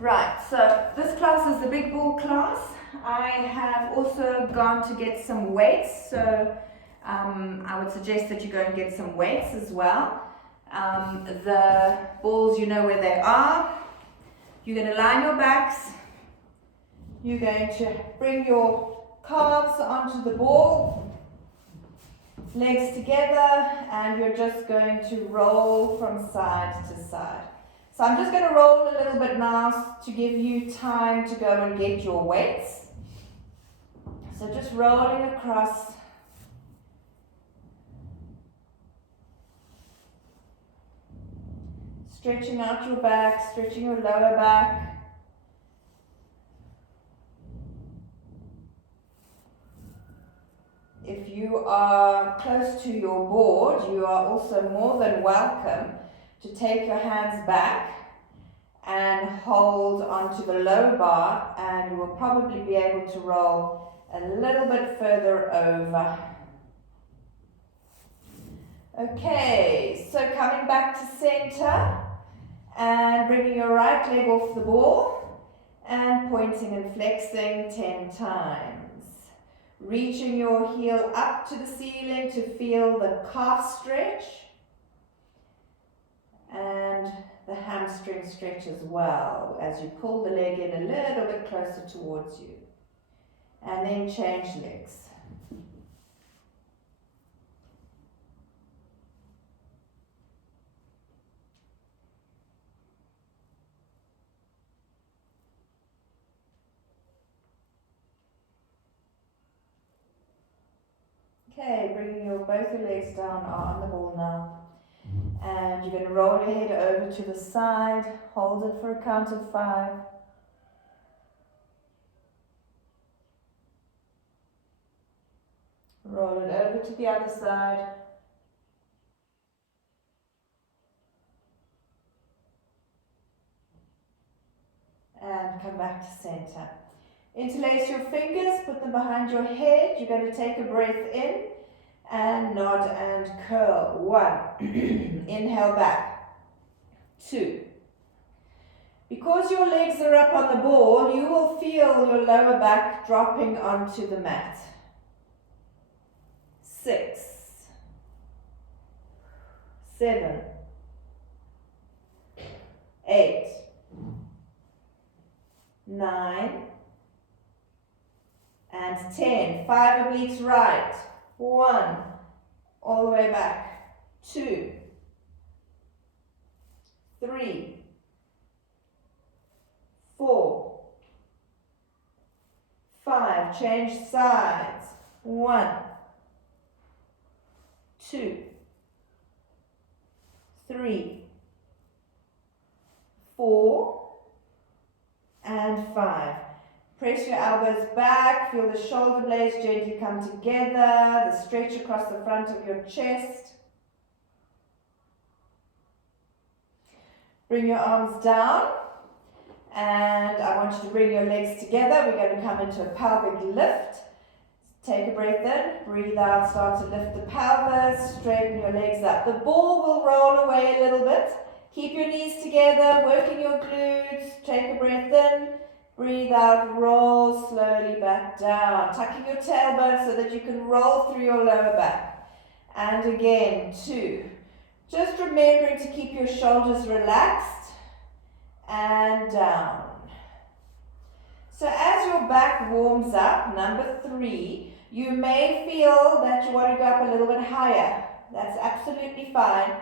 Right, so this class is the big ball class. I have also gone to get some weights, so I would suggest that you go and get some weights as well. The balls, you know where they are. You're going to lie on your backs. You're going to bring your calves onto the ball, legs together, and you're just going to roll from side to side. So I'm just going to roll a little bit now to give you time to go and get your weights. So just rolling across. Stretching out your back, stretching your lower back. If you are close to your board, you are also more than welcome to take your hands back and hold onto the low bar, and you will probably be able to roll a little bit further over. Okay, so coming back to center and bringing your right leg off the ball and pointing and flexing 10 times. Reaching your heel up to the ceiling to feel the calf stretch and the hamstring stretch as well as you pull the leg in a little bit closer towards you. And then change legs. Okay, bringing both your legs down on the ball now. And you're going to roll your head over to the side, hold it for a count of 5. Roll it over to the other side. And come back to center. Interlace your fingers, put them behind your head. You're going to take a breath in and nod and curl. 1. Inhale back. 2. Because your legs are up on the ball, you will feel your lower back dropping onto the mat. 6. 7. 8. 9. And 10. 5 obliques right. 1. All the way back. 2. 3. 4. 5. Change sides. 1. 2. 3. 4. And 5. Press your elbows back, feel the shoulder blades gently come together, the stretch across the front of your chest. Bring your arms down, and I want you to bring your legs together. We're going to come into a pelvic lift. Take a breath in, breathe out, start to lift the pelvis, straighten your legs up. The ball will roll away a little bit. Keep your knees together, working your glutes, take a breath in. Breathe out, roll slowly back down, tucking your tailbone so that you can roll through your lower back. And again, 2. Just remembering to keep your shoulders relaxed and down. So as your back warms up, number 3, you may feel that you want to go up a little bit higher. That's absolutely fine,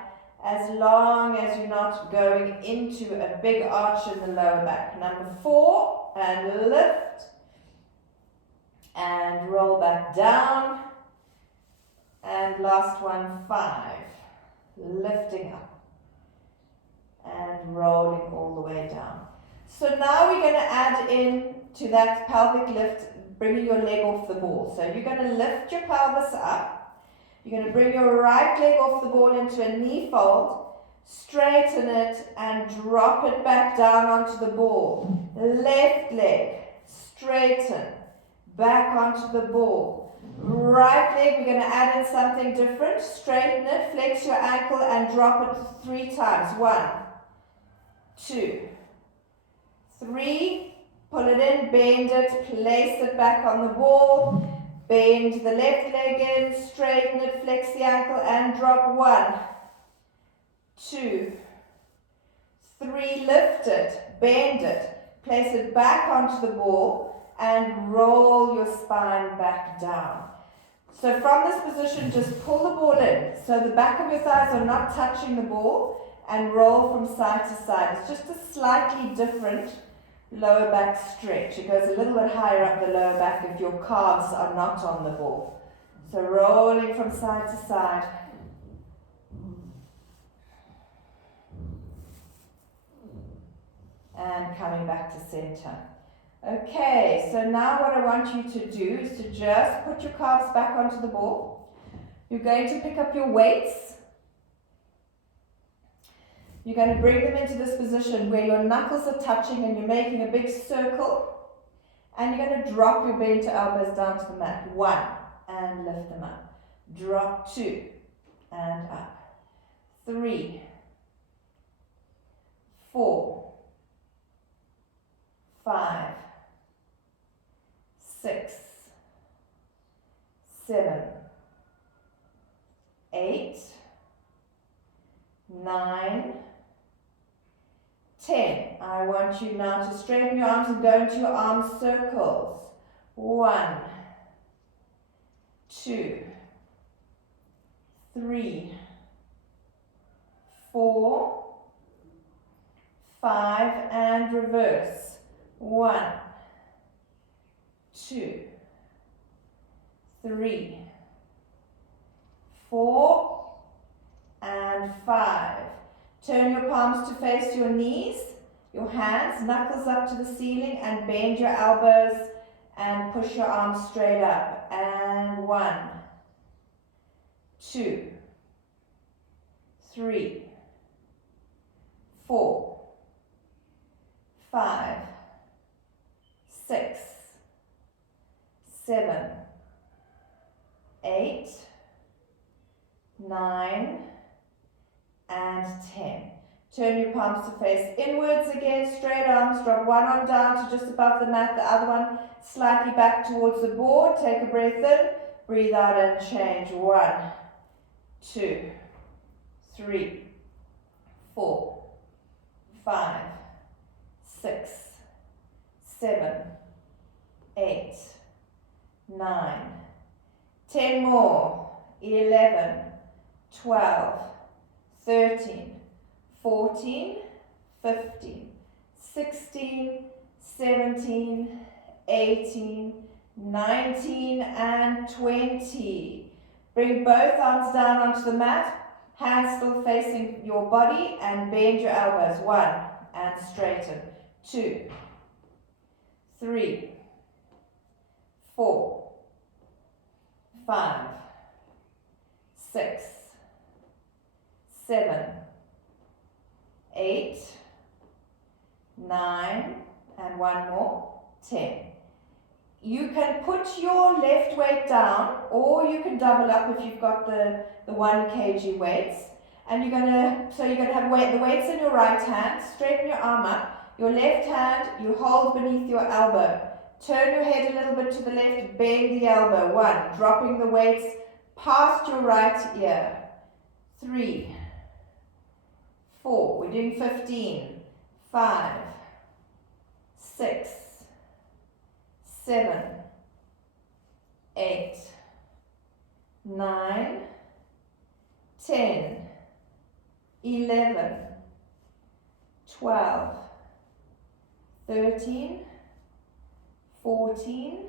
as long as you're not going into a big arch in the lower back. Number 4, and lift, and roll back down, and last one, 5, lifting up, and rolling all the way down. So now we're going to add in to that pelvic lift, bringing your leg off the ball. So you're going to lift your pelvis up, you're going to bring your right leg off the ball into a knee fold, straighten it and drop it back down onto the ball. Left leg, straighten, back onto the ball. Right leg, we're going to add in something different. Straighten it, flex your ankle and drop it 3 times. 1, 2, 3, pull it in, bend it, place it back on the ball, bend the left leg in, straighten it, flex the ankle and drop. 1, 2, 3, lift it, bend it, place it back onto the ball and roll your spine back down. So from this position, just pull the ball in so the back of your thighs are not touching the ball and roll from side to side. It's just a slightly different lower back stretch. It goes a little bit higher up the lower back if your calves are not on the ball. So rolling from side to side. And coming back to center. Okay, so now what I want you to do is to just put your calves back onto the ball. You're going to pick up your weights. You're going to bring them into this position where your knuckles are touching and you're making a big circle. And you're going to drop your bent elbows down to the mat. 1, and lift them up. Drop. 2, and up. 3, 4, 5, 6, 7, 8, 9, 10. I want you now to straighten your arms and go into your arm circles. 1, 2, 3, 4, 5, and reverse. 1, 2, 3, 4, and 5. Turn your palms to face your knees, your hands, knuckles up to the ceiling, and bend your elbows and push your arms straight up. And 1, 2, 3, 4, 5, 6, 7, 8, 9, and 10. Turn your palms to face inwards again, straight arms, drop one arm down to just above the mat, the other one slightly back towards the board. Take a breath in, breathe out and change. 1, 2, 3, 4, 5, 6, 7, 8, 9, 10 more, 11, 12, 13, 14, 15, 16, 17, 18, 19, and 20. Bring both arms down onto the mat, hands still facing your body, and bend your elbows. 1, and straighten. 2, 3, 4, 5, 6, 7, 8, 9, and one more, 10. You can put your left weight down, or you can double up if you've got the 1 kg weights. And you're gonna have the weights in your right hand, straighten your arm up, your left hand you hold beneath your elbow. Turn your head a little bit to the left, bend the elbow. 1, dropping the weights past your right ear. 3, 4, we're doing 15, 5, 6, 7, 8, 9, 10, 11, 12, 13, 14,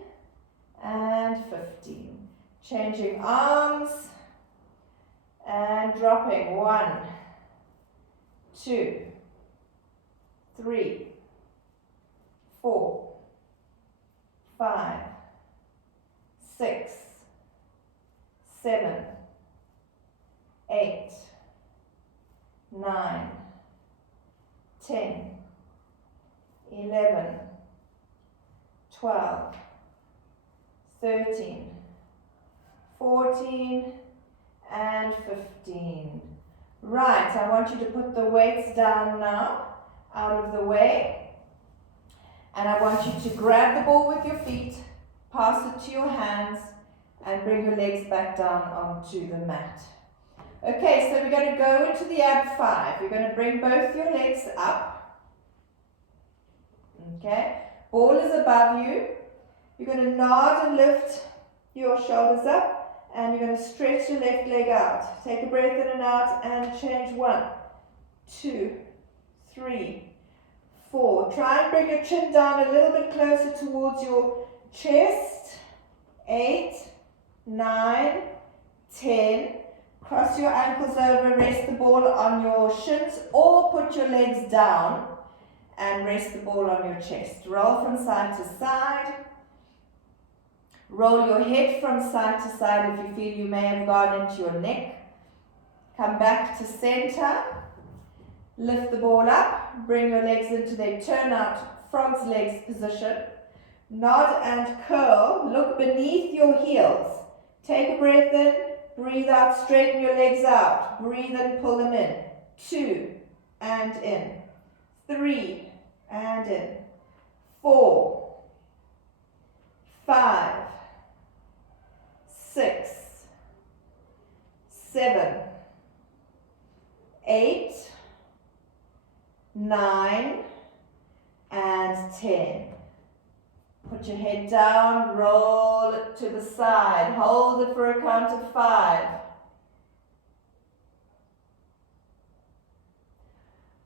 and 15. Changing arms and dropping. 1, 2, 3, 4, 5, 6, 7, 8, 9, 10, 11, 12, 13, 14, and 15. Right, I want you to put the weights down now, out of the way. And I want you to grab the ball with your feet, pass it to your hands, and bring your legs back down onto the mat. Okay, so we're going to go into the ab 5. You're going to bring both your legs up. Okay, ball is above you. You're going to nod and lift your shoulders up, and you're going to stretch your left leg out. Take a breath in and out, and change 1, 2, 3, 4. Try and bring your chin down a little bit closer towards your chest. 8, 9, 10. Cross your ankles over, rest the ball on your shins, or put your legs down and rest the ball on your chest. Roll from side to side. Roll your head from side to side if you feel you may have gone into your neck. Come back to center. Lift the ball up. Bring your legs into their turnout frog's legs position. Nod and curl. Look beneath your heels. Take a breath in. Breathe out. Straighten your legs out. Breathe in. Pull them in. 2 and in. 3 and in. 4, 5, 6, 7, 8, 9, and 10. Put your head down, roll it to the side, hold it for a count of 5.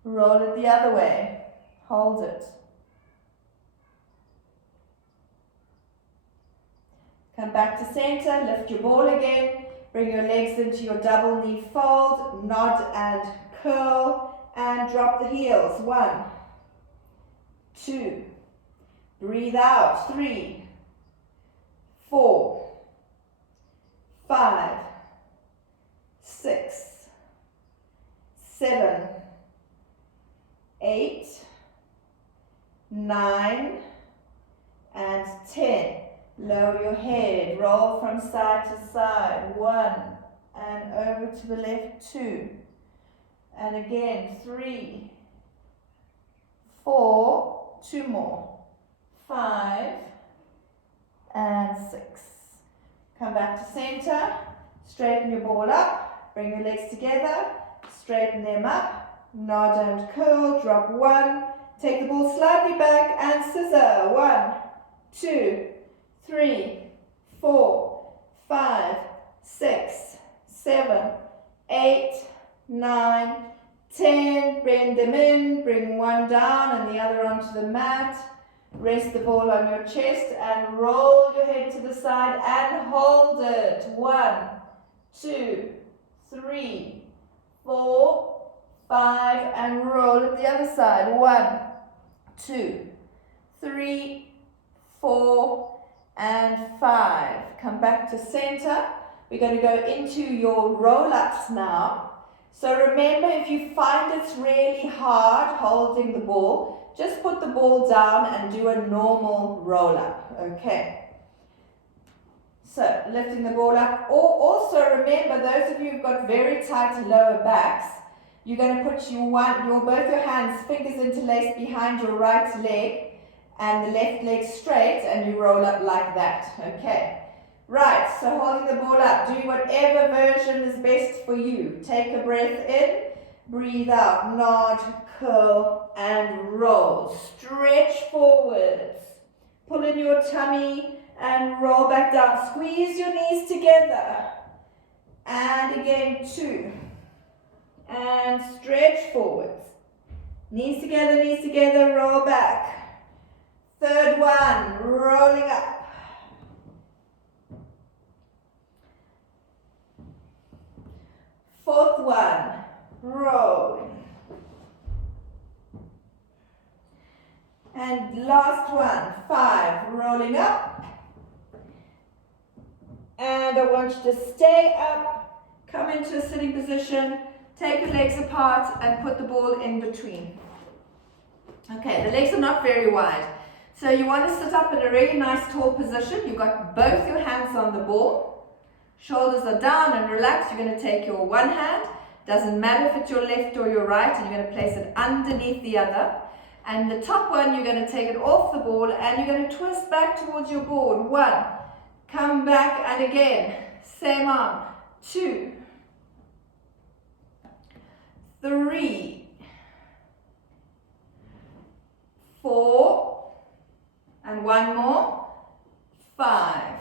Roll it the other way, hold it. Come back to center, lift your ball again, bring your legs into your double knee fold, nod and curl, and drop the heels. 1, 2, breathe out. 3, 4, 5, 6, 7, 8, 9, and 10. Lower your head, roll from side to side. 1, and over to the left. 2, and again. 3, 4, 2 more. 5, and 6. Come back to center, straighten your ball up, bring your legs together, straighten them up, nod and curl, drop 1, take the ball slightly back and scissor. 1, 2, 3, 4, 5, 6, 7, 8, 9, 10. Bend them in, bring one down and the other onto the mat. Rest the ball on your chest and roll your head to the side and hold it. 1, 2, 3, 4, 5, and roll it the other side. 1, 2, 3, 4, and 5. Come back to center. We're going to go into your roll-ups now. So remember, if you find it's really hard holding the ball, just put the ball down and do a normal roll-up, okay? So lifting the ball up. Or also remember, those of you who've got very tight lower backs, you're going to put both your hands, fingers interlaced behind your right leg, and the left leg straight, and you roll up like that, okay? Right, so holding the ball up, do whatever version is best for you. Take a breath in, breathe out, nod, curl, and roll. Stretch forwards, pull in your tummy, and roll back down. Squeeze your knees together, and again 2, and stretch forwards. Knees together, roll back. Third one, rolling up. Fourth one, rolling. And last one, 5, rolling up. And I want you to stay up, come into a sitting position, take your legs apart and put the ball in between. Okay, the legs are not very wide. So you want to sit up in a really nice tall position. You've got both your hands on the ball. Shoulders are down and relaxed. You're going to take your one hand. Doesn't matter if it's your left or your right. And you're going to place it underneath the other. And the top one, you're going to take it off the ball and you're going to twist back towards your board. 1, come back and again, same arm. 2, 3, 4, and 1 more, 5.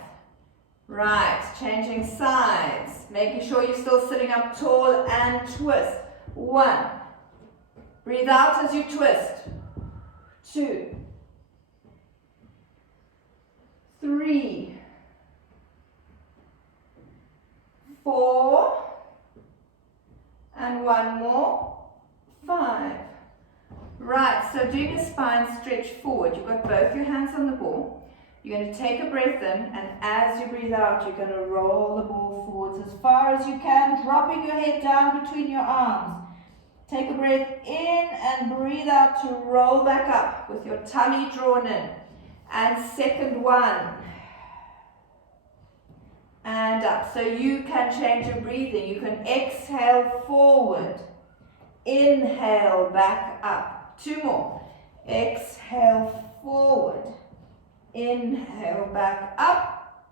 Right, changing sides, making sure you're still sitting up tall and twist. 1, breathe out as you twist. 2, 3, 4, and 1 more, 5. Right, so doing a spine stretch forward, you've got both your hands on the ball. You're going to take a breath in, and as you breathe out, you're going to roll the ball forwards as far as you can, dropping your head down between your arms. Take a breath in and breathe out to roll back up with your tummy drawn in. And second one. And up. So you can change your breathing. You can exhale forward. Inhale back up. 2 more. Exhale forward. Inhale back up.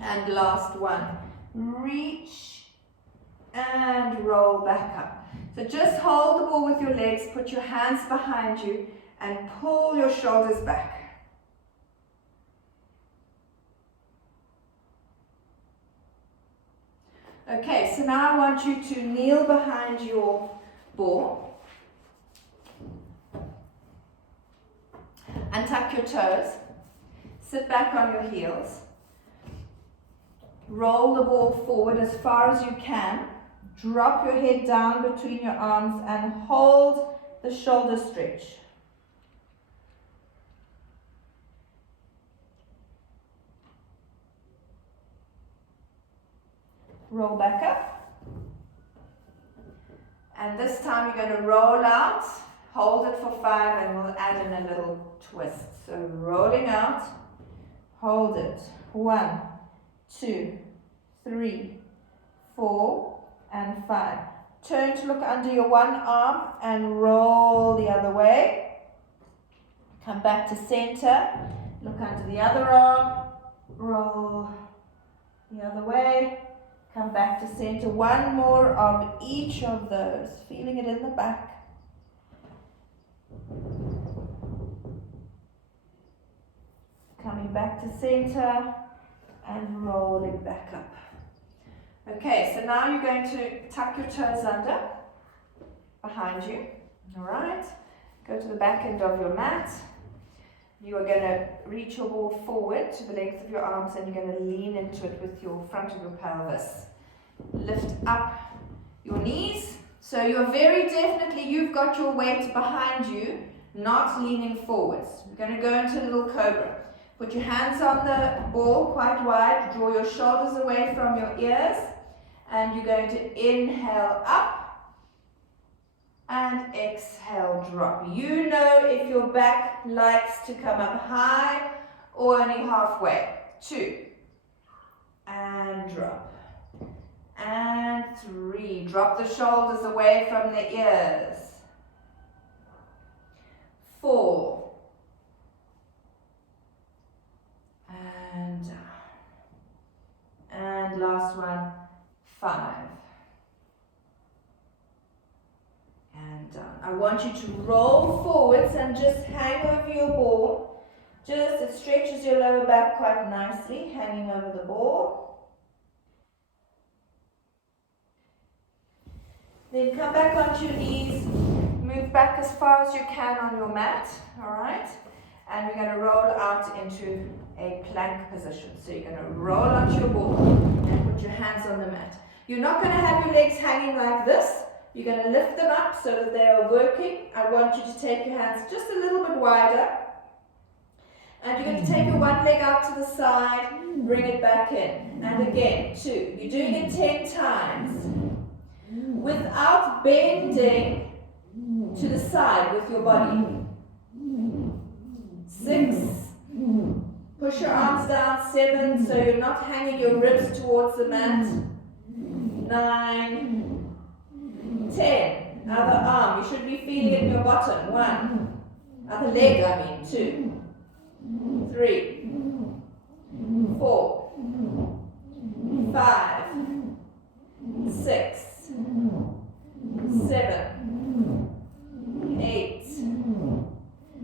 And last one. Reach and roll back up. So just hold the ball with your legs, put your hands behind you, and pull your shoulders back. Okay, so now I want you to kneel behind your ball and tuck your toes. Sit back on your heels. Roll the ball forward as far as you can. Drop your head down between your arms and hold the shoulder stretch. Roll back up. And this time you're going to roll out. Hold it for 5 and we'll add in a little twist. So rolling out. Hold it. 1, 2, 3, 4, and 5. Turn to look under your one arm and roll the other way. Come back to center. Look under the other arm. Roll the other way. Come back to center. 1 more of each of those. Feeling it in the back. Coming back to center and rolling back up. Okay, so now you're going to tuck your toes under, behind you, all right? Go to the back end of your mat. You are going to reach your ball forward to the length of your arms and you're going to lean into it with your front of your pelvis. Lift up your knees. So you're very definitely, you've got your weight behind you, not leaning forwards. We're going to go into a little cobra. Put your hands on the ball quite wide, draw your shoulders away from your ears. And you're going to inhale up and exhale drop. You know if your back likes to come up high or only halfway. 2 and drop. And 3. Drop the shoulders away from the ears. 4 and down. And last one. 5 and down. I want you to roll forwards and just hang over your ball. Just, it stretches your lower back quite nicely, hanging over the ball. Then come back onto your knees, move back as far as you can on your mat, all right? And we're going to roll out into a plank position. So you're going to roll onto your ball and put your hands on the mat. You're not going to have your legs hanging like this. You're going to lift them up so that they are working. I want you to take your hands just a little bit wider. And you're going to take your one leg out to the side, bring it back in. And again, 2. You're doing it 10 times. Without bending to the side with your body. 6. Push your arms down. 7, so you're not hanging your ribs towards the mat. 9, 10. Other arm. You should be feeling it in your bottom. 1, Other leg, I mean. 2, 3, 4, 5, 6, 7, 8,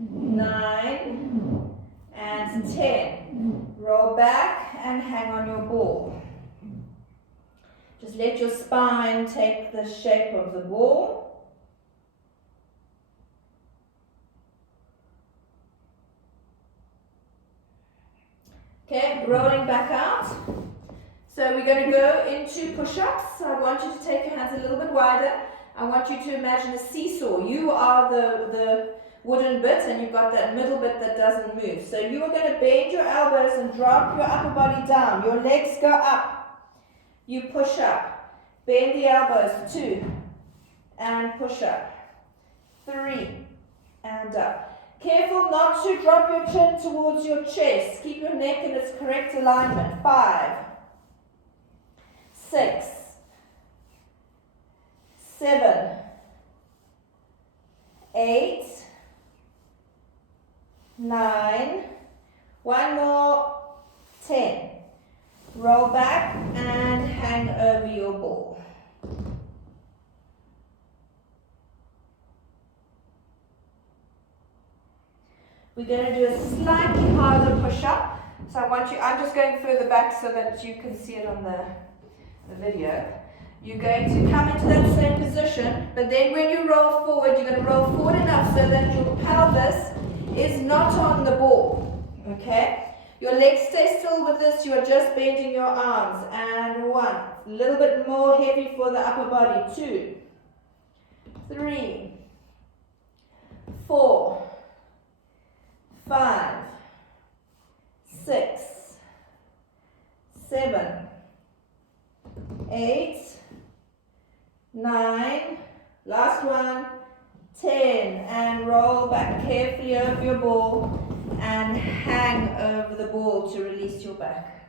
9, and 10. Roll back and hang on your ball. Just let your spine take the shape of the ball. Okay, rolling back out. So we're going to go into push-ups. So I want you to take your hands a little bit wider. I want you to imagine a seesaw. You are the wooden bit and you've got that middle bit that doesn't move. So you are going to bend your elbows and drop your upper body down. Your legs go up. You push up. Bend the elbows. 2. And push up. 3. And up. Careful not to drop your chin towards your chest. Keep your neck in its correct alignment. 5. 6. 7. 8. 9. One more. 10. Roll back and hang over your ball. We're going to do a slightly harder push-up. So I'm just going further back so that you can see it on the video. You're going to come into that same position, but then when you roll forward, you're going to roll forward enough so that your pelvis is not on the ball. Okay? Your legs stay still with this. You are just bending your arms. And 1. A little bit more heavy for the upper body. 2. 3. 4. 5. 6. 7. 8. 9. Last one. 10. And roll back carefully over your ball. And hang over the ball to release your back.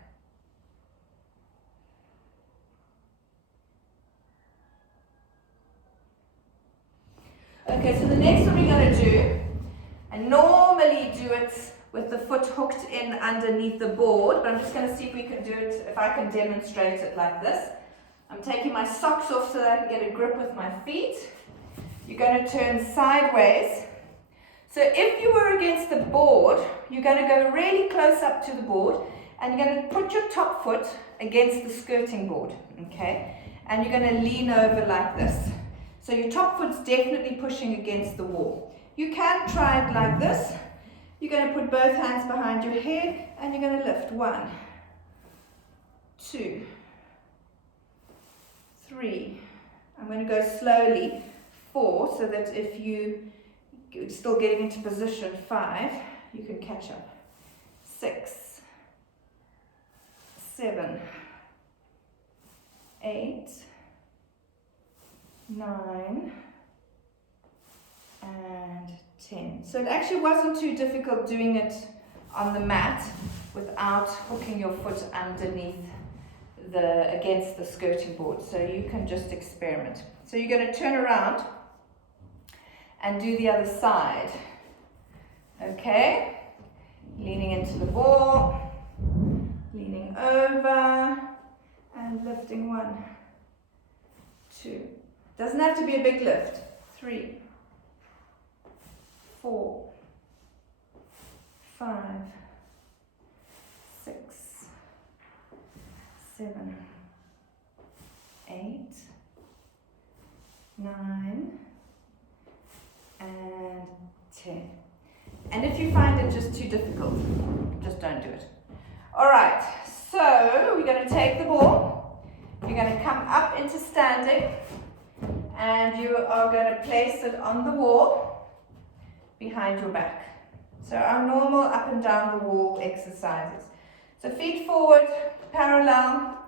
Okay, so the next one we're going to do, and normally do it with the foot hooked in underneath the board, but I'm just going to see if we can do it, if I can demonstrate it like this. I'm taking my socks off so that I can get a grip with my feet. You're going to turn sideways. So if you were against the board, you're going to go really close up to the board and you're going to put your top foot against the skirting board, okay? And you're going to lean over like this. So your top foot's definitely pushing against the wall. You can try it like this. You're going to put both hands behind your head and you're going to lift. 1, 2, 3. I'm going to go slowly. 4, so that if you're still getting into position. 5, you can catch up. 6, 7, 8, 9, and 10. So it actually wasn't too difficult doing it on the mat without hooking your foot underneath against the skirting board. So you can just experiment. So you're going to turn around and do the other side. Okay? Leaning into the ball, leaning over, and lifting. 1, 2. Doesn't have to be a big lift. 3, 4, 5, 6, 7, 8, 9, and 10. And if you find it just too difficult, just don't do it. Alright, so we're going to take the ball, you're going to come up into standing, and you are going to place it on the wall behind your back. So our normal up and down the wall exercises. So feet forward, parallel,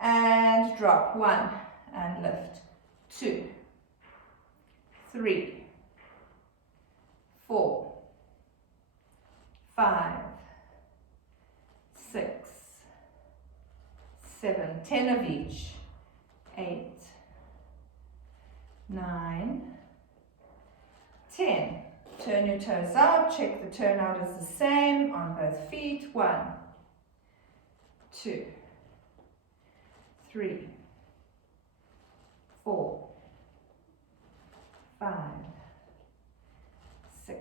and drop. 1, and lift. 2, 3, 4, 5, 6, 7, 10 of each. 8, 9, 10. turn your toes out. Check the turnout is the same on both feet. 1, 2, 3, 4, 5, 6,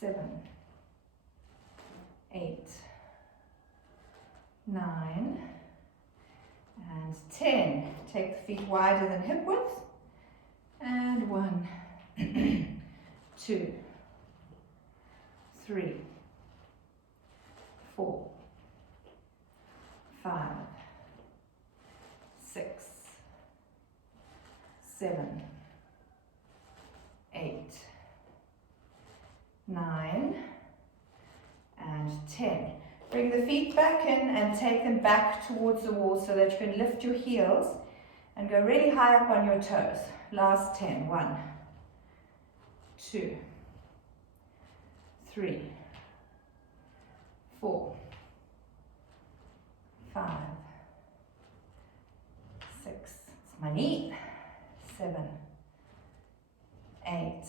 7, 8, 9, and 10. Take the feet wider than hip width. And 1, 2, 3, 4, 5, 6, 7, 8, 9, and 10. Bring the feet back in and take them back towards the wall so that you can lift your heels and go really high up on your toes. Last 10. 1, 2, 3, 4, 5, 6, it's my knee, 7, 8,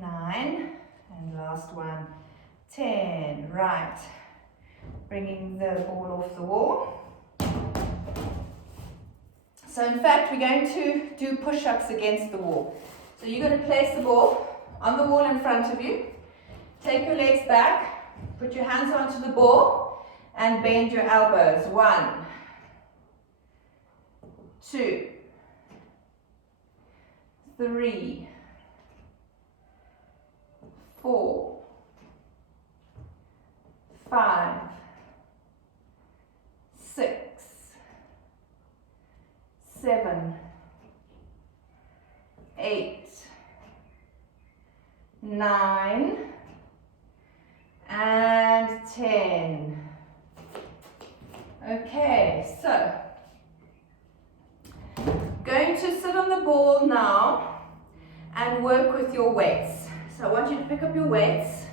9, and last one, 10. Right, bringing the ball off the wall. So in fact, we're going to do push-ups against the wall. So you're going to place the ball on the wall in front of you. Take your legs back, put your hands onto the ball, and bend your elbows. 1, 2, 3, 4, 5, 6, 7, 8, 9, and 10. Okay, so going to sit on the ball now and work with your weights. So I want you to pick up your weights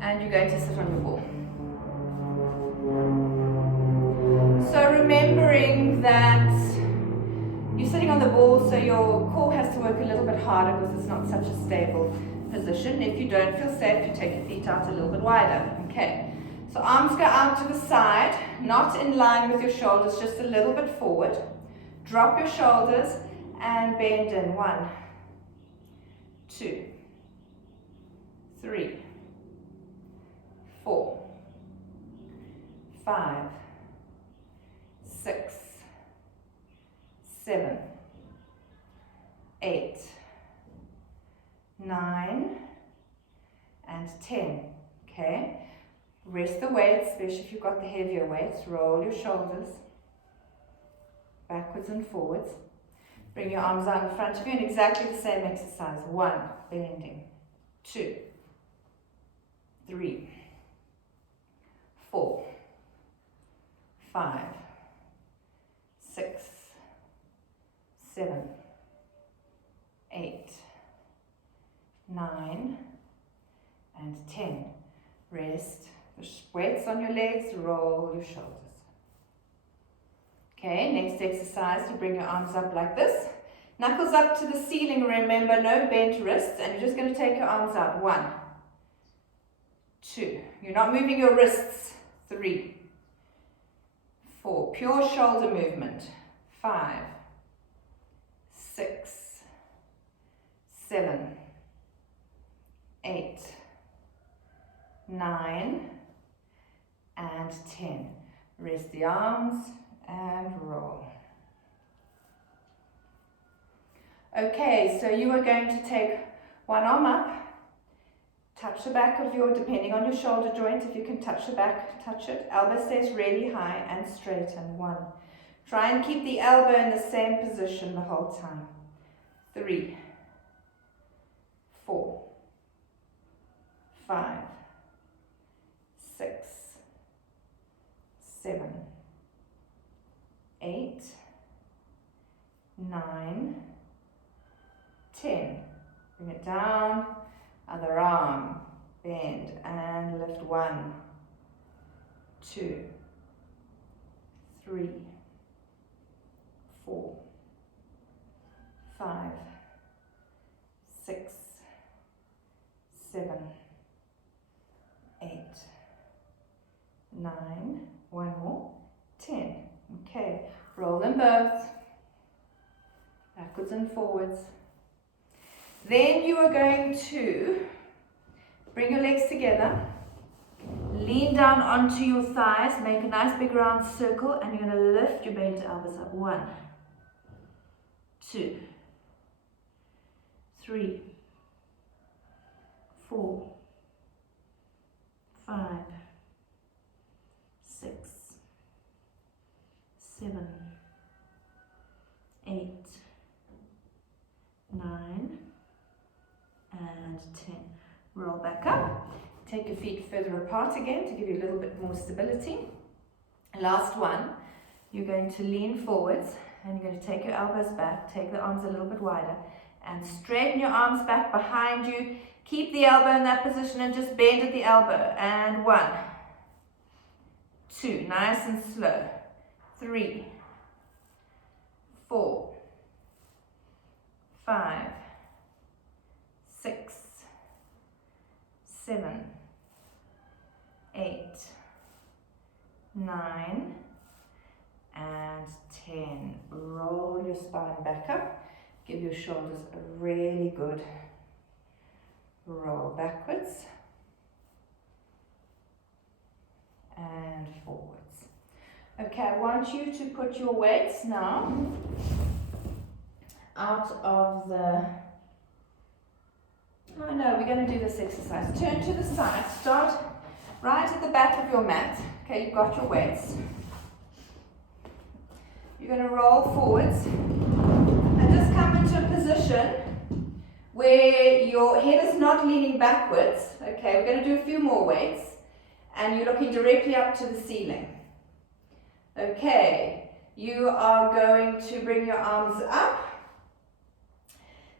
and you're going to sit on your ball. So remembering that you're sitting on the ball, so your core has to work a little bit harder because it's not such a stable position. If you don't feel safe, you take your feet out a little bit wider. Okay, so arms go out to the side, not in line with your shoulders, just a little bit forward. Drop your shoulders and bend in. 1, 2, 3, 4, 5, 6, 7, 8, 9, and 10. Okay, rest the weights, especially if you've got the heavier weights. Roll your shoulders backwards and forwards. Bring your arms out in front of you in exactly the same exercise. 1, bending. 2, 3, 4, 5, 6, 7, 8, 9, and 10. Rest. Weights on your legs, roll your shoulders. Okay, next exercise, you bring your arms up like this. Knuckles up to the ceiling, remember, no bent wrists, and you're just going to take your arms out. 1, 2, you're not moving your wrists. 3, 4, pure shoulder movement. 5, 6, 7, 8, 9, and 10. Rest the arms and roll. Okay, so you are going to take one arm up, touch the back of your, depending on your shoulder joint, if you can touch the back, touch it. Elbow stays really high and straighten. 1. Try and keep the elbow in the same position the whole time. 3, 4, 5, 6, 7, 8, 9, 10. Bring it down, other arm, bend and lift. 1, 2, 3, 4, 7, 8, 9, one more, 10. Okay, roll them both, backwards and forwards. Then you are going to bring your legs together, lean down onto your thighs, make a nice big round circle, and you're going to lift your bent elbows up. 1, 2, 3, 4, 5, 6, 7, 8, 9, and 10. Roll back up. Take your feet further apart again to give you a little bit more stability. Last one, you're going to lean forwards and you're going to take your elbows back, take the arms a little bit wider, and straighten your arms back behind you. Keep the elbow in that position and just bend at the elbow. And 1, 2, nice and slow. 3, 4, 5, 6, 7, 8, 9, and 10. Roll your spine back up. Give your shoulders a really good roll backwards and forwards. Okay, I want you to put your weights now out of the... Oh no, we're going to do this exercise. Turn to the side. Start right at the back of your mat. Okay, you've got your weights. You're going to roll forwards and just come into a position where your head is not leaning backwards. Okay, we're going to do a few more weights and you're looking directly up to the ceiling. Okay, you are going to bring your arms up.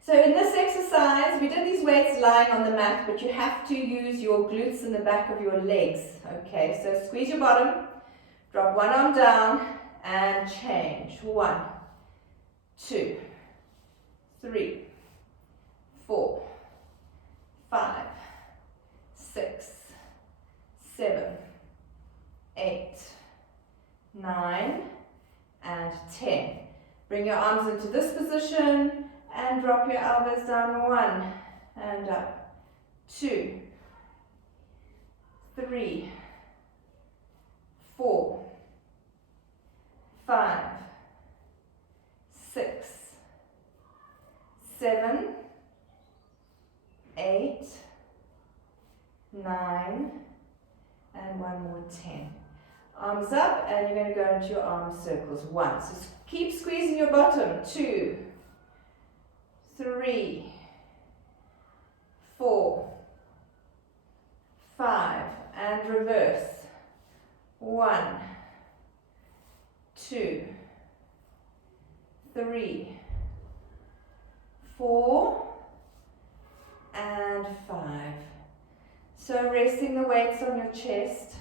So in this exercise, we did these weights lying on the mat, but you have to use your glutes and the back of your legs. Okay, so squeeze your bottom, drop one arm down, and change. 1, 2, 3, 4, 5, 6, 7, 8, 9, and 10. Bring your arms into this position and drop your elbows down. 1 and up. 2, 3, 4, 5, 6, 7, 8, 9, and one more, 10. Arms up, and you're going to go into your arm circles. 1. So keep squeezing your bottom. 2, 3, 4, 5, and reverse. 1, 2, 3, 4, and 5. So resting the weights on your chest.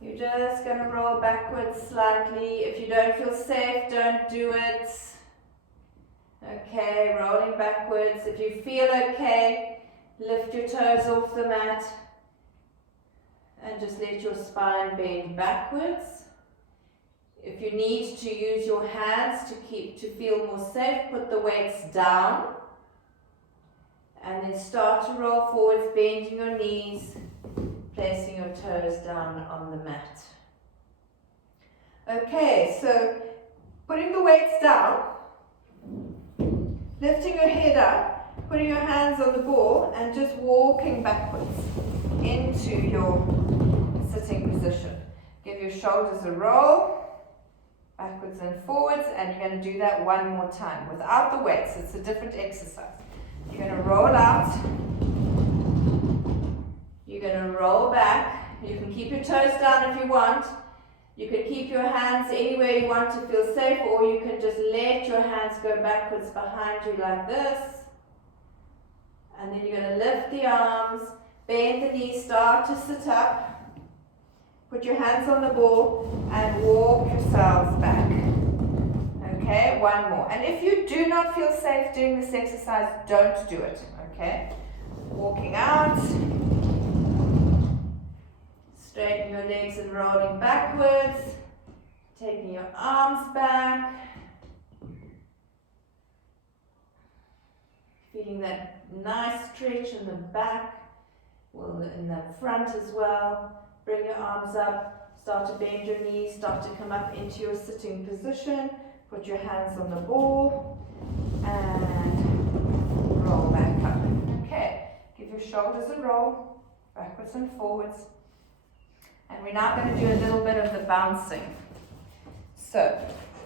You're just going to roll backwards slightly. If you don't feel safe, don't do it. Okay, rolling backwards. If you feel okay, lift your toes off the mat and just let your spine bend backwards. If you need to use your hands to feel more safe, put the weights down and then start to roll forwards, bending your knees, placing your toes down on the mat. Okay, so putting the weights down, lifting your head up, putting your hands on the ball and just walking backwards into your sitting position. Give your shoulders a roll, backwards and forwards, and you're going to do that one more time without the weights. It's a different exercise. You're going to roll out, you're going to roll back. You can keep your toes down if you want. You can keep your hands anywhere you want to feel safe, or you can just let your hands go backwards behind you like this. And then you're going to lift the arms, bend the knees, start to sit up. Put your hands on the ball and walk yourselves back. Okay, one more. And if you do not feel safe doing this exercise, don't do it. Okay, Walking out. Straighten your legs and rolling backwards. Taking your arms back. Feeling that nice stretch in the back, well, in the front as well. Bring your arms up, start to bend your knees, start to come up into your sitting position. Put your hands on the ball and roll back up. Okay, give your shoulders a roll, backwards and forwards. And we're now going to do a little bit of the bouncing. So,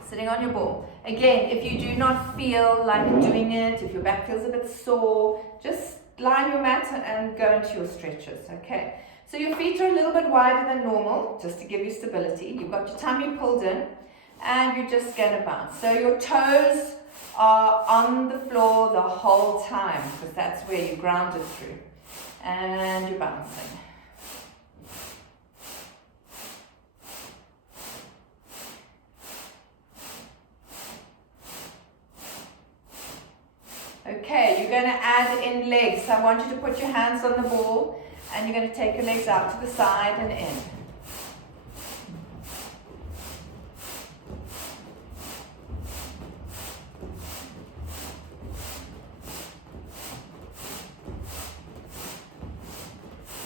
sitting on your ball. Again, if you do not feel like doing it, if your back feels a bit sore, just lie on your mat and go into your stretches, okay? So your feet are a little bit wider than normal, just to give you stability. You've got your tummy pulled in, and you're just going to bounce. So your toes are on the floor the whole time, because that's where you're grounded through. And you're bouncing. Okay, you're going to add in legs. So I want you to put your hands on the ball and you're going to take your legs out to the side and in.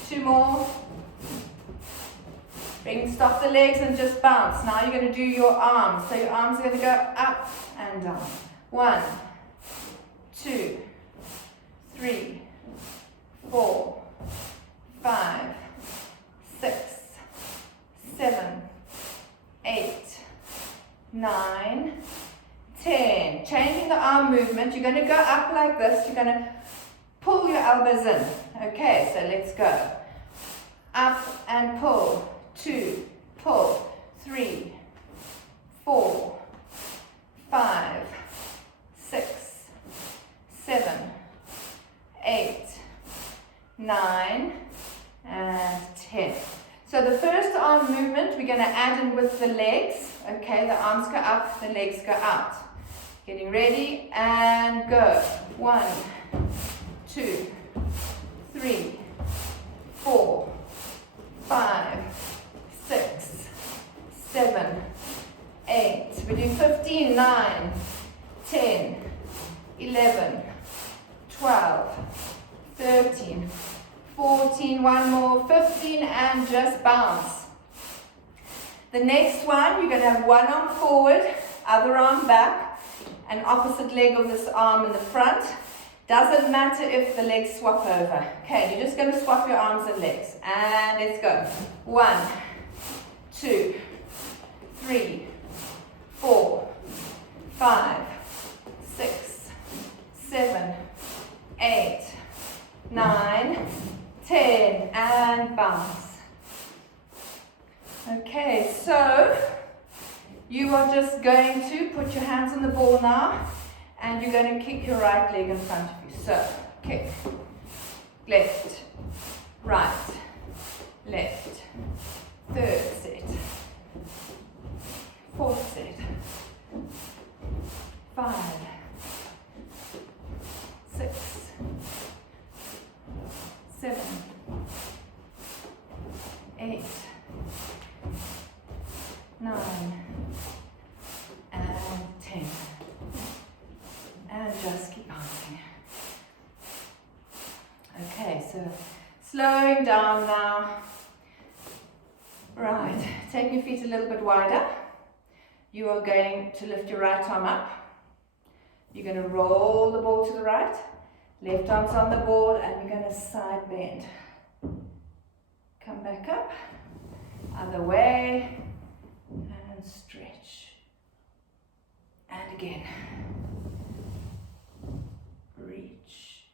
Two more. Stop the legs and just bounce. Now you're going to do your arms. So your arms are going to go up and down. 1, 2, 3, 4, 5, 6, 7, 8, 9, 10. Changing the arm movement. You're going to go up like this. You're going to pull your elbows in. Okay, so let's go. Up and pull. 2, pull. 3, 4, 5, 6, 7, 8, 9, and 10. So the first arm movement we're going to add in with the legs. Okay, the arms go up, the legs go out. Getting ready and go. 1, 2, 3, 4, 5, 6, 7, 8. We do 15, 9, 10, 11, 12, 13, 14, one more, 15, and just bounce. The next one, you're going to have one arm forward, other arm back, and opposite leg of this arm in the front. Doesn't matter if the legs swap over. Okay, you're just going to swap your arms and legs. And let's go. 1, 2, 3, 4, 5, 6, 7, 8, 9, 10, and bounce. Okay, so you are just going to put your hands on the ball now, and you're going to kick your right leg in front of you. So, kick, left, right, left, third set, fourth set, 5, 6, 7, 8, 9, and 10. And just keep bouncing. Okay, so slowing down now. Right, take your feet a little bit wider. You are going to lift your right arm up. You're going to roll the ball to the right. Left arm's on the ball and you're going to side bend. Come back up. Other way. And stretch. And again. Reach.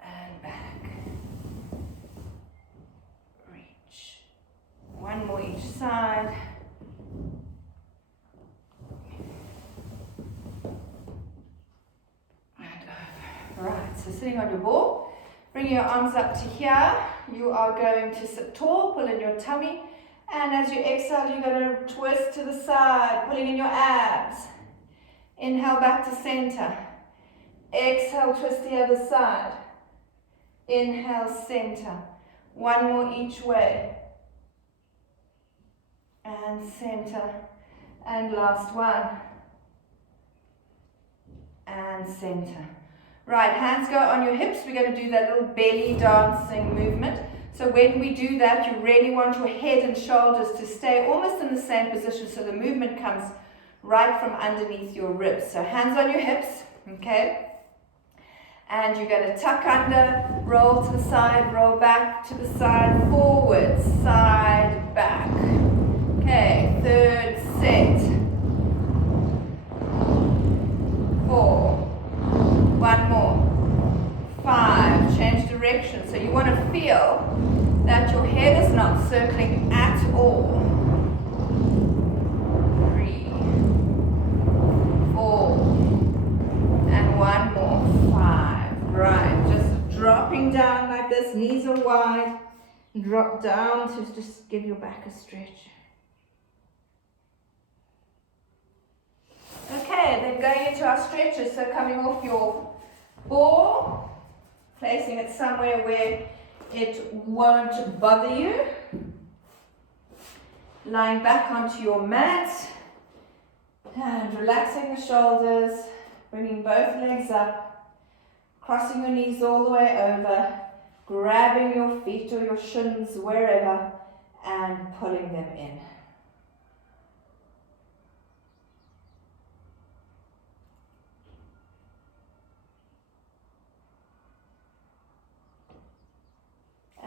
And back. Reach. One more each side. Right, so sitting on your ball, bring your arms up to here. You are going to sit tall, pull in your tummy, and as you exhale, you're going to twist to the side, pulling in your abs. Inhale back to center. Exhale, twist the other side. Inhale, center. One more each way. And center. And last one. And center. Right, hands go on your hips. We're going to do that little belly dancing movement. So when we do that, you really want your head and shoulders to stay almost in the same position so the movement comes right from underneath your ribs. So hands on your hips, okay? And you're going to tuck under, roll to the side, roll back to the side, forward, side, back. Okay, third set. 4. One more. 5. Change direction. So you want to feel that your head is not circling at all. 3. 4. And one more. 5. Right. Just dropping down like this. Knees are wide. Drop down to just give your back a stretch. Okay, then going into our stretches, so coming off your ball, placing it somewhere where it won't bother you. Lying back onto your mat and relaxing the shoulders, bringing both legs up, crossing your knees all the way over, grabbing your feet or your shins wherever and pulling them in.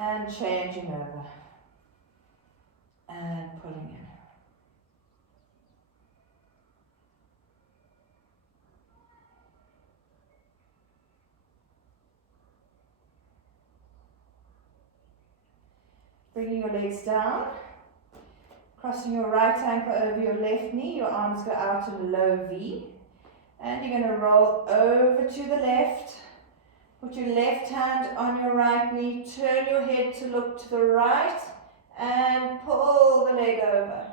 And changing over and pulling in. Bringing your legs down, crossing your right ankle over your left knee, your arms go out in a low V, and you're going to roll over to the left. Put your left hand on your right knee, turn your head to look to the right, and pull the leg over.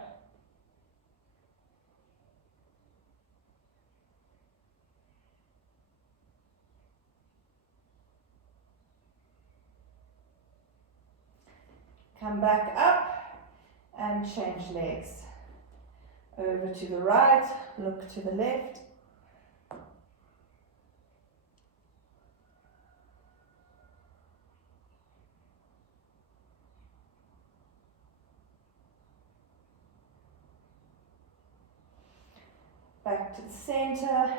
Come back up and change legs. Over to the right, look to the left. Back to the center,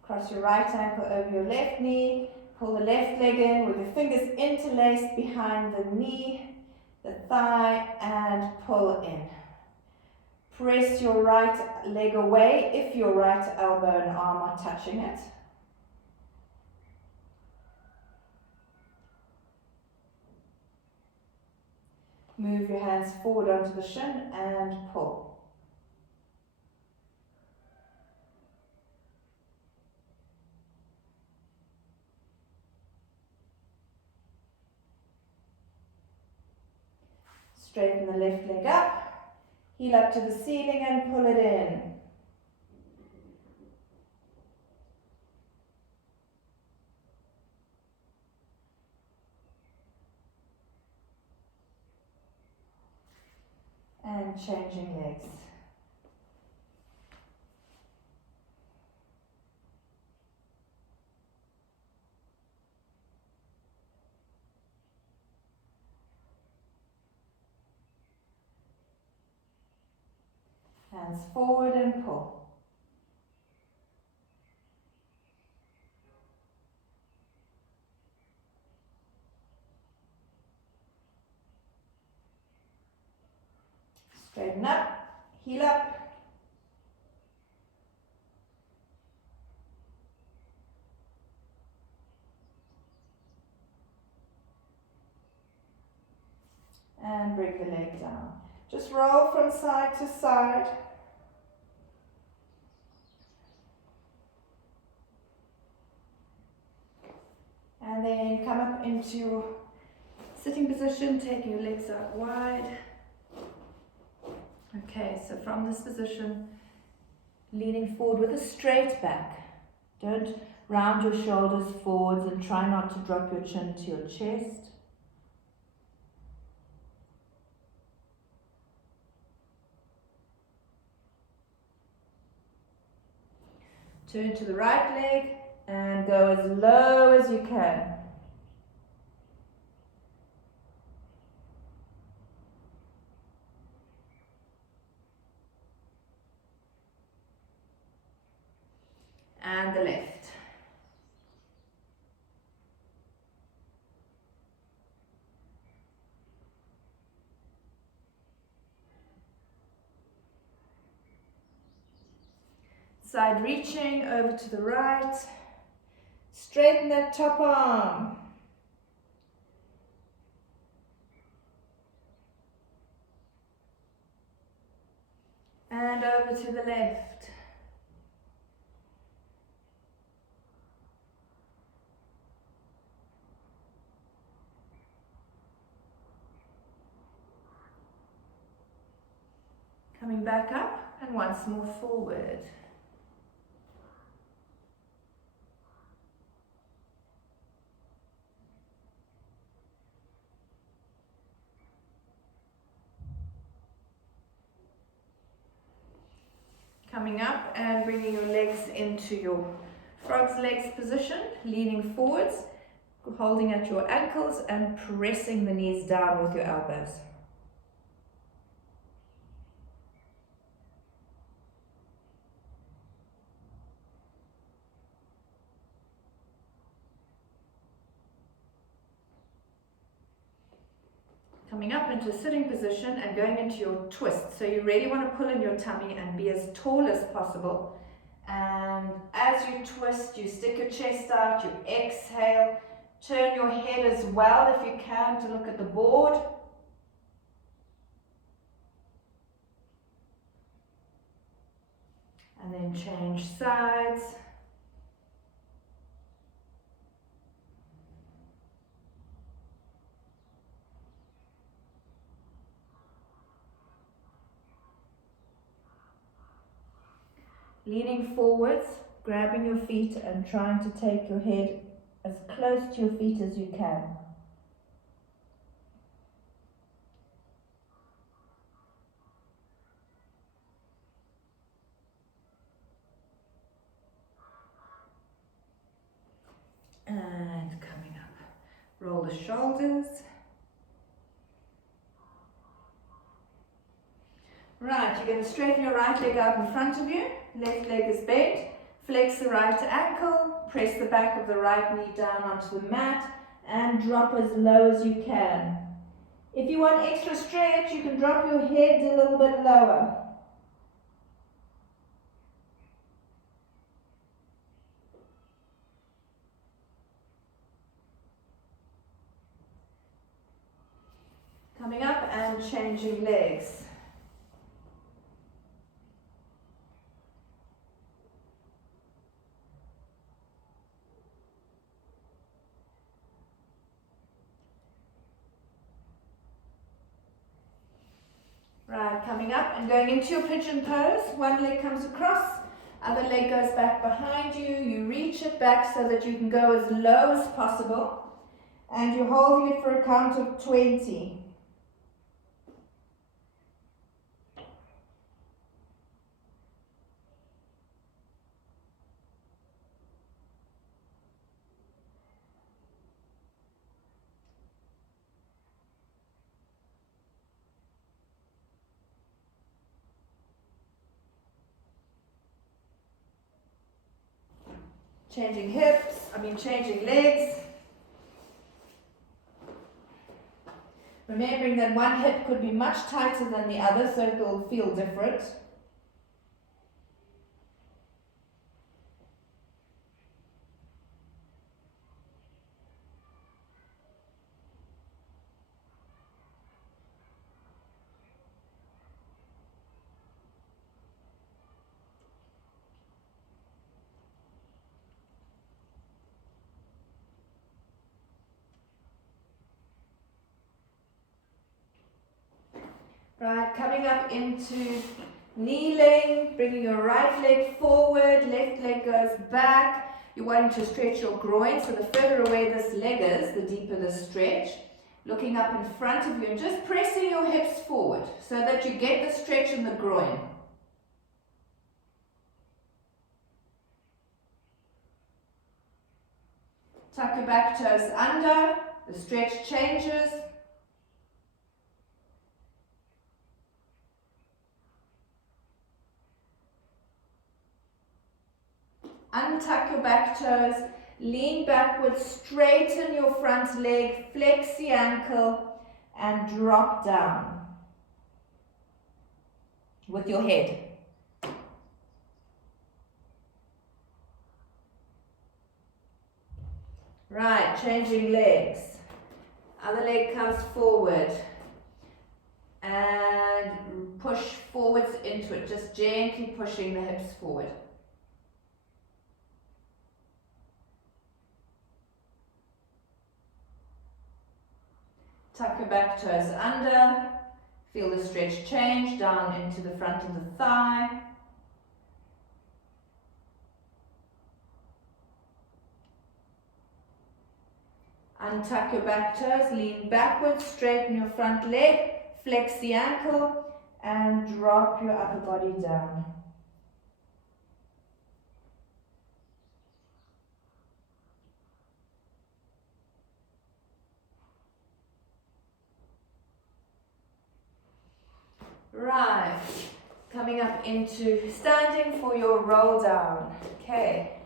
cross your right ankle over your left knee, pull the left leg in with your fingers interlaced behind the knee, the thigh, and pull in. Press your right leg away if your right elbow and arm are touching it. Move your hands forward onto the shin and pull. Straighten the left leg up, heel up to the ceiling and pull it in. And changing legs. Hands forward and pull. Straighten up, heel up. And bring the leg down. Just roll from side to side. And then come up into your sitting position, taking your legs out wide. Okay, so from this position, leaning forward with a straight back. Don't round your shoulders forwards and try not to drop your chin to your chest. Turn to the right leg and go as low as you can. And the left. Side reaching over to the right. Straighten that top arm. And over to the left. Coming back up and once more forward. Coming up and bringing your legs into your frog's legs position, leaning forwards, holding at your ankles and pressing the knees down with your elbows. Coming up into a sitting position and going into your twist. So you really want to pull in your tummy and be as tall as possible. And as you twist, you stick your chest out, you exhale, turn your head as well if you can to look at the board. And then change sides. Leaning forwards, grabbing your feet and trying to take your head as close to your feet as you can. And coming up. Roll the shoulders. Right, you're going to straighten your right leg out in front of you. Left leg is bent. Flex the right ankle. Press the back of the right knee down onto the mat and drop as low as you can. If you want extra stretch, you can drop your head a little bit lower. Coming up and changing legs. Right, coming up and going into your pigeon pose. One leg comes across, other leg goes back behind you. You reach it back so that you can go as low as possible. And you're holding it for a count of 20. Changing legs. Remembering that one hip could be much tighter than the other, so it will feel different. Right, coming up into kneeling, bringing your right leg forward, left leg goes back, You're wanting to stretch your groin, so the further away this leg is, the deeper the stretch. Looking up in front of you and just pressing your hips forward so that you get the stretch in the groin. Tuck your back toes under, the stretch changes. Untuck your back toes, lean backwards, straighten your front leg, flex the ankle and drop down with your head. Right, changing legs. Other leg comes forward and push forwards into it, just gently pushing the hips forward. Tuck your back toes under, feel the stretch change down into the front of the thigh. Untuck your back toes, lean backwards, straighten your front leg, flex the ankle and drop your upper body down. Right, coming up into standing for your roll down. Okay,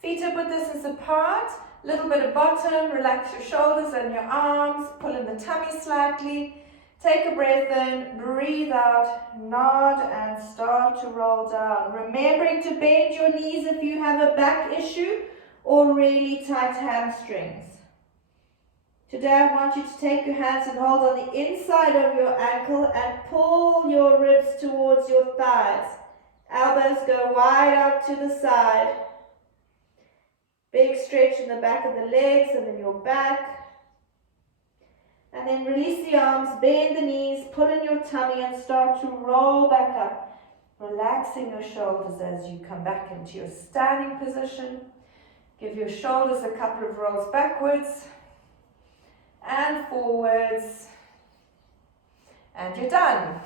feet hip width distance apart, little bit of bottom, relax your shoulders and your arms, pull in the tummy slightly, take a breath in, breathe out, nod and start to roll down. Remembering to bend your knees if you have a back issue or really tight hamstrings. Today I want you to take your hands and hold on the inside of your ankle and pull your ribs towards your thighs. Elbows go wide out to the side. Big stretch in the back of the legs and in your back. And then release the arms, bend the knees, pull in your tummy and start to roll back up. Relaxing your shoulders as you come back into your standing position. Give your shoulders a couple of rolls backwards and forwards, and you're done.